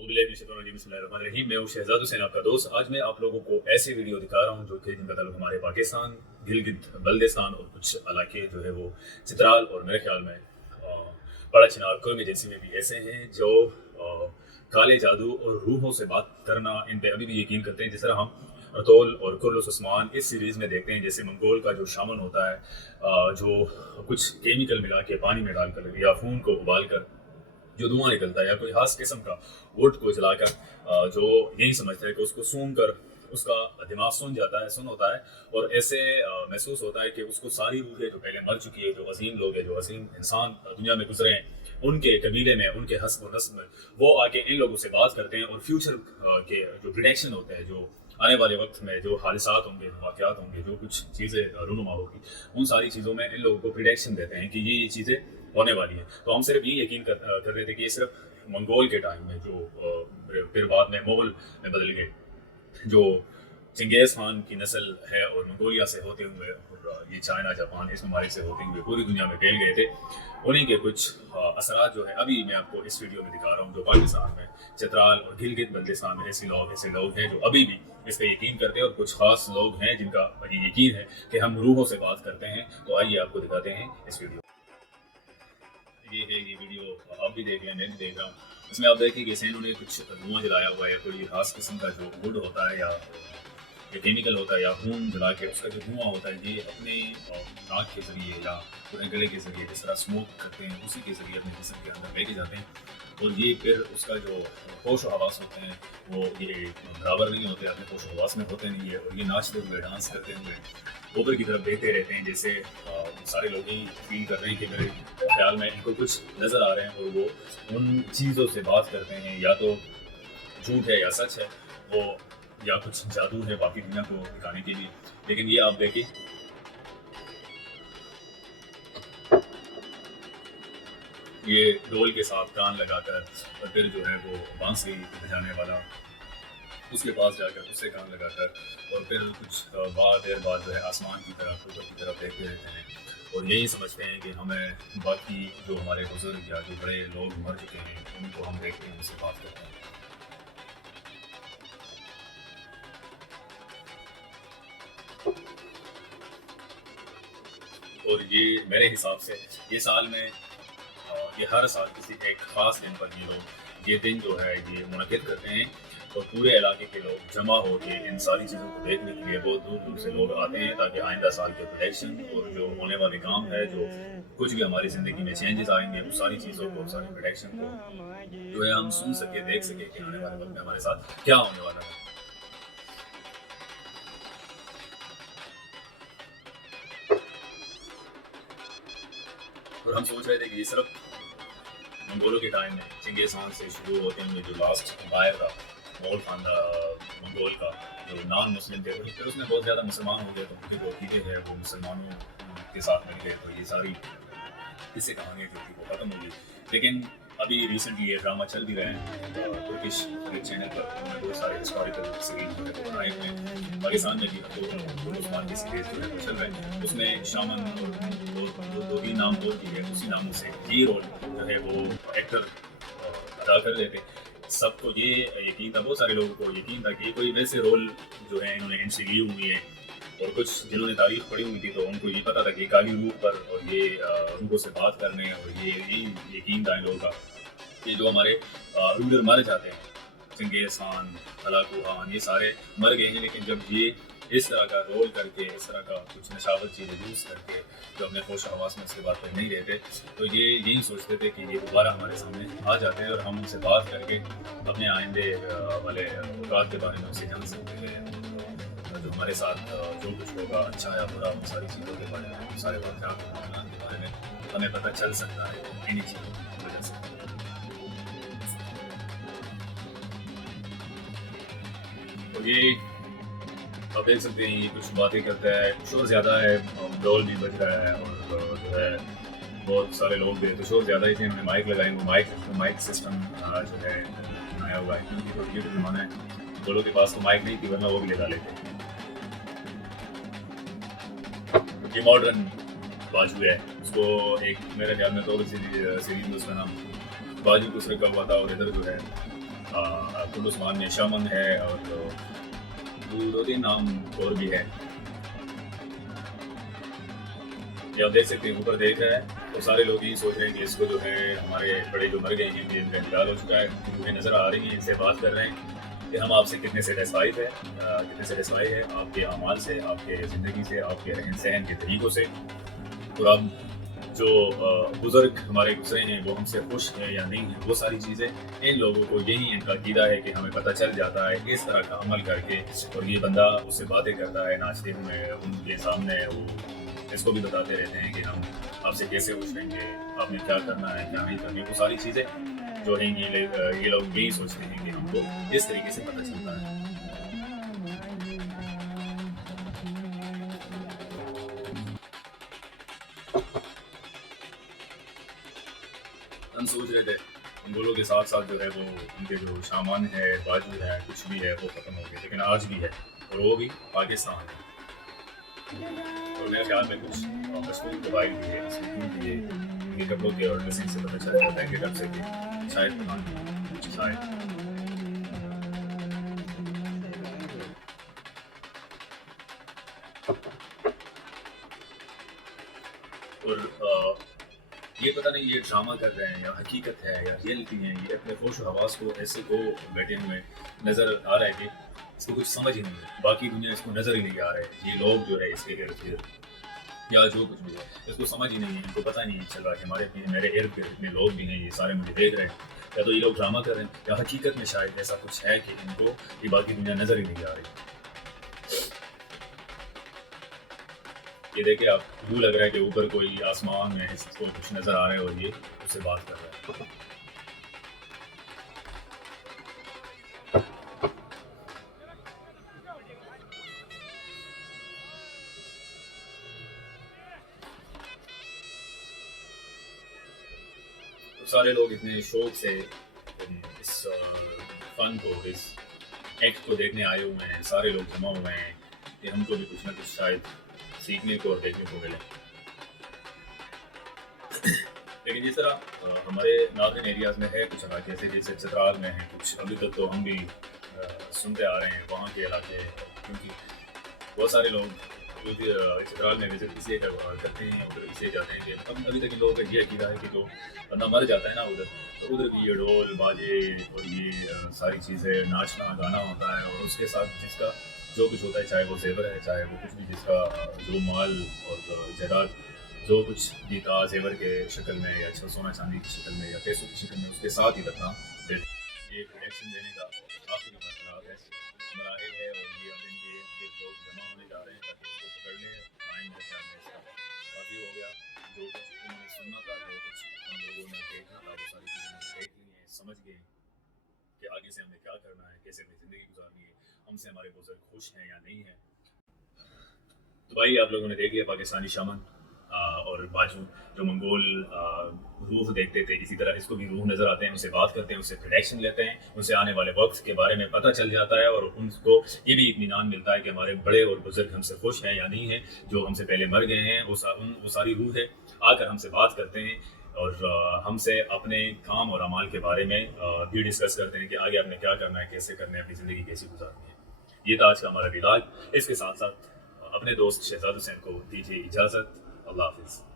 बिस्मिल्लाहिर्रहमानिर्रहीम। मैं हूं शहजाद हुसैन, आपका दोस्त। आज मैं आप लोगों को ऐसे वीडियो दिखा रहा हूं जो कि जिनका ताल्लुक हमारे पाकिस्तान, गिलगित बल्दिस्तान और कुछ इलाके जो है वो चित्राल और मेरे ख्याल में बड़ा चिनार कुर्मी जैसी में भी ऐसे हैं जो काले जादू और रूहों से बात करना इन पे अभी भी यकीन करते हैं। जिस तरह हम रतौल और कुर्लुस उस्मान इस सीरीज़ में देखते हैं, जैसे मंगोल का जो शामन होता है, जो कुछ केमिकल मिला के पानी में डालकर या खून को उबाल कर जो धुआं निकलता है, या कोई खास किस्म का वुड को जलाकर जो यही समझता है कि उसको सूंघ कर उसका दिमाग सुन जाता है, सुन होता है, और ऐसे महसूस होता है कि उसको सारी रूहें जो पहले मर चुकी है, जो अजीम लोग हैं, जो अजीम इंसान दुनिया में गुजरे हैं, उनके कबीले में, उनके हस्ब और नस्ब में, वो आके इन लोगों से बात करते हैं और फ्यूचर के जो प्रिडिक्शन होते हैं, जो आने वाले वक्त में जो हादसात होंगे, वाक़यात होंगे, जो कुछ चीज़ें रूनुमा होगी, उन सारी चीज़ों में इन लोगों को प्रिडिक्शन देते हैं कि ये चीज़ें होने वाली है। तो हम सिर्फ ये यकीन कर रहे थे कि ये सिर्फ मंगोल के टाइम में, जो फिर बाद में मुगल में बदल गए, जो चंगेज़ खान की नस्ल है और मंगोलिया से होते हुए और ये चाइना, जापान, इस ममालिक से होते हुए पूरी दुनिया में फैल गए थे, उन्हीं के कुछ असरात जो है अभी मैं आपको इस वीडियो में दिखा रहा हूँ। जो पाकिस्तान में चित्राल और गिलगित बल्दिस्तान में ऐसे लोग हैं जो अभी भी इस पर यकीन करते हैं, और कुछ खास लोग हैं जिनका ये यकीन है कि हम रूहों से बात करते हैं। तो आइए आपको दिखाते हैं इस वीडियो। ये वीडियो आप भी देख लें, मैं भी देख रहा हूँ। इसमें आप देखिए कि इन्होंने कुछ धुआं जलाया हुआ है, या कोई खास किस्म का जो वुड होता है या केमिकल होता है, या खून जला के उसका जो धुआं होता है, ये अपने नाक के ज़रिए या पूरे गले के ज़रिए जिस तरह स्मोक करते हैं, उसी के ज़रिए अपने जिस्म के अंदर लेके जाते हैं, और ये फिर उसका जो होश व हवास होते हैं वो ये बराबर नहीं होते, अपने होश व हवास में होते नहीं है, और ये नाचते हुए, डांस करते हुए ऊपर की तरफ देखते रहते हैं, जैसे सारे लोग ही फील कर रहे हैं कि मेरे ख्याल में इनको कुछ नज़र आ रहे हैं, और वो उन चीज़ों से बात करते हैं, या तो झूठ है या सच है वो, या कुछ जादू है बाकी दुनिया को दिखाने के लिए। लेकिन ये आप देखिए, ये ढोल के साथ कान लगाकर, और फिर जो है वो बांसुरी बजाने वाला उसके पास जाकर उससे कान लगाकर, और फिर कुछ देर बाद जो है आसमान की तरफ, ऊपर की तरफ देखते रहते हैं, और यही समझते हैं कि हमें बाकी जो हमारे बुजुर्ग या जो बड़े लोग मर चुके हैं उनको हम देखते हैं, उनसे बात करते हैं। और ये मेरे हिसाब से ये साल में ये हर साल किसी एक ख़ास दिन पर ये लोग ये दिन जो है ये मुनक़िद करते हैं, और पूरे इलाके के लोग जमा हो के इन सारी चीज़ों को देखने के लिए बहुत दूर दूर से लोग आते हैं, ताकि आइंदा साल के प्रोडिक्शन और जो होने वाले काम है, जो कुछ भी हमारी ज़िंदगी में चेंजेस आएंगे, उस सारी चीज़ों को, सारी प्रोडिक्शन को जो है हम सुन सके, देख सके कि आने वाले वक्त में हमारे साथ क्या होने वाला है। और हम सोच रहे थे कि ये सिर्फ मंगोलों के टाइम में चंगेज़ खान से शुरू होते हुए जो लास्ट एम्पायर था मुगल मंगोल का, जो नॉन मुस्लिम थे, फिर उसमें बहुत ज़्यादा मुसलमान हो गए, तो उनकी जो अक़ीदे हैं वो मुसलमानों के साथ मिल गए, तो ये सारी किस्से कहानियाँ जो थी वो ख़त्म हो गई। लेकिन अभी रिसेंटली ये ड्रामा चल भी रहे हैं तुर्किश चैनल पर, उन्होंने बहुत सारे हिस्टोरिकल सीरीज जो है वो बनाए हुए हैं। पाकिस्तान में भी रतौल उस्मान की सीरीज जो है वो चल रहे हैं, उसमें शामन और दो तीन नाम बोल दिए, उसी नामों से ये रोल जो है वो एक्टर अदा कर देते। सबको ये यकीन था, बहुत सारे लोगों को यकीन था कि ये कोई वैसे रोल जो है इन्होंने इनसे ली हुई है, और कुछ जिन्होंने तारीख पढ़ी हुई थी तो उनको ये पता था कि काली रूह पर और ये रूहों से बात करने, और ये यकीन था इन लोगों का कि जो हमारे रूलर मर जाते हैं, चंगेज़ खान, हलाकू खान, ये सारे मर गए हैं, लेकिन जब ये इस तरह का रोल करके, इस तरह का कुछ नशावत चीज़ें यूज़ करके जो अपने होश हवास में उसके बाद पर नहीं रहते, तो ये यही सोचते थे कि ये दोबारा हमारे सामने आ जाते हैं, और हम उनसे बात करके अपने आइंदे वाले औकात के बारे में उसे जान सकते हैं, जो हमारे साथ जो कुछ होगा अच्छा या बुरा, उन सारी चीज़ों के बारे में, सारे वाक़यात के बारे में हमें पता चल सकता है इन्हीं चीज़ों की वजह से। तो ये आप देख सकते हैं, ये कुछ बातें करता है, शोर ज़्यादा है, ढोल भी बज रहा है, और जो है बहुत सारे लोग भी, तो शोर ज़्यादा ही थे, उन्होंने माइक लगाए, वो माइक सिस्टम जो है बनाया हुआ है, क्योंकि तो ये ज़माना है, लोगों के पास तो माइक नहीं थी, वरना वो भी लगा लेते। ये मॉडर्न बाजू है, उसको एक मेरे ख्याल में तो सीरीज में उसका नाम बाजू कुछ रखा हुआ था, और इधर जो है कुल उस्मान में शामन है और दो तीन नाम और भी है। ये आप देख सकते हैं, ऊपर देख रहा है तो सारे लोग यही सोच रहे हैं कि इसको जो है हमारे बड़े जो मर गए हैं इनका इंतकाल हो चुका है, उन्हें नज़र आ रही है, इनसे बात कर रहे हैं कि हम आपसे कितने सेटिस्फाई है आपके अमाल से, आपके ज़िंदगी से, आपके रहन सहन के तरीक़ों से, और अब जो बुज़ुर्ग हमारे गुजरे हैं वो हमसे खुश हैं या नहीं हैं, वो सारी चीज़ें इन लोगों को यही इनका कीदा है कि हमें पता चल जाता है इस तरह का अमल करके। और ये बंदा उससे बातें करता है नाचते हुए उनके सामने, वो इसको भी बताते रहते हैं कि हम आपसे कैसे खुश रहेंगे, आपने क्या करना है क्या नहीं करनी, वो सारी चीज़ें जो हैं ये लोग यही सोचते हैं कि हमको इस तरीके से पता चलता है। हम सोच रहे थे मंगोलों के साथ साथ जो है वो उनके जो सामान है, बाजू है, कुछ भी है वो ख़त्म हो गया, लेकिन आज भी है और वो भी पाकिस्तान है। और मेरे ख्याल में कुछ मशहूर कबाइल भी है जिसमें इनके कपड़ों के और ड्रेसिंग से पता चल जाता है कि कब से कि शायद और ये पता नहीं ये ड्रामा कर रहे हैं या हकीकत है या रियलिटी है, ये अपने होश हवास को ऐसे को बैठे हुए नज़र आ रहा है कि इसको कुछ समझ ही नहीं है, बाकी दुनिया इसको नज़र ही नहीं आ रहा है, ये लोग जो है इसके इर्द गिर्द या जो कुछ भी है इसको समझ ही नहीं है, इनको पता नहीं चल रहा कि मेरे इर्द गिर्द इतने लोग भी हैं, ये सारे मुझे देख रहे हैं, या तो ये लोग ड्रामा कर रहे हैं या हकीकत में शायद ऐसा कुछ है कि इनको ये बाकी दुनिया नज़र ही नहीं आ रही। ये देखिए आप, यूँ लग रहा है कि ऊपर कोई आसमान में इसको कुछ नज़र आ रहा है और ये उससे बात कर रहा है। तो सारे लोग इतने शौक से इस फन को, इस एक्ट को देखने आए हुए हैं, सारे लोग जमा हुए हैं कि हमको भी कुछ ना कुछ शायद सीखने को और देखने को मिले। लेकिन जिस तरह हमारे नॉर्दर्न एरियाज़ में है कुछ इलाके ऐसे, जैसे चित्राल में है कुछ, अभी तक तो हम भी सुनते आ रहे हैं वहाँ के इलाके, क्योंकि बहुत सारे लोग जो भी चित्राल में विजिट इसलिए करते हैं, उधर इसलिए जाते हैं कि अब अभी तक इन लोगों का ये अकीदा है कि जो बंदा मर जाता है ना उधर, तो उधर भी ये ढोल बाजे और ये सारी चीज़ें नाचना गाना होता है, और उसके साथ जिसका जो कुछ होता है, चाहे वो जेवर है, चाहे वो कुछ भी, जिसका जो माल और जायदाद जो कुछ भी था जेवर के शक्ल में या सोना चांदी की शक्ल में या पैसों की शक्ल में, उसके साथ ही रखना एक रिएक्शन देने का आखिरी मराहिल है। और ये अब इनके लोग जमा होने जा रहे हैं ताकि उसको पकड़ लें। टाइम मेरे ख्याल में इसका काफ़ी हो गया, जो कुछ उन्होंने सुनना था, जो कुछ हम लोगों ने देखना था, वो सारी चीज़ें देख ली हैं, समझ गए कि आगे से हमें क्या करना है, कैसे अपनी ज़िंदगी गुजारनी है, हमसे हमारे बुजुर्ग खुश हैं या नहीं हैं। तो भाई आप लोगों ने देख लिया पाकिस्तानी शामन और बाजू जो मंगोल रूह देखते थे, इसी तरह इसको भी रूह नज़र आते हैं, उनसे बात करते हैं, उससे प्रोडक्शन लेते हैं, उनसे आने वाले वक्त के बारे में पता चल जाता है, और उनको ये भी इत्मीनान मिलता है कि हमारे बड़े और बुजुर्ग हमसे खुश हैं या नहीं हैं, जो हमसे पहले मर गए हैं वो सारी रूह है आकर हमसे बात करते हैं और हमसे अपने काम और अमाल के बारे में भी डिस्कस करते हैं कि आगे आपने क्या करना है, कैसे करना है, अपनी ज़िंदगी कैसी गुजारनी है। ये था आज का हमारा विलाग। इसके साथ साथ अपने दोस्त शहजाद हुसैन को दीजिए इजाज़त। अल्लाह हाफिज़।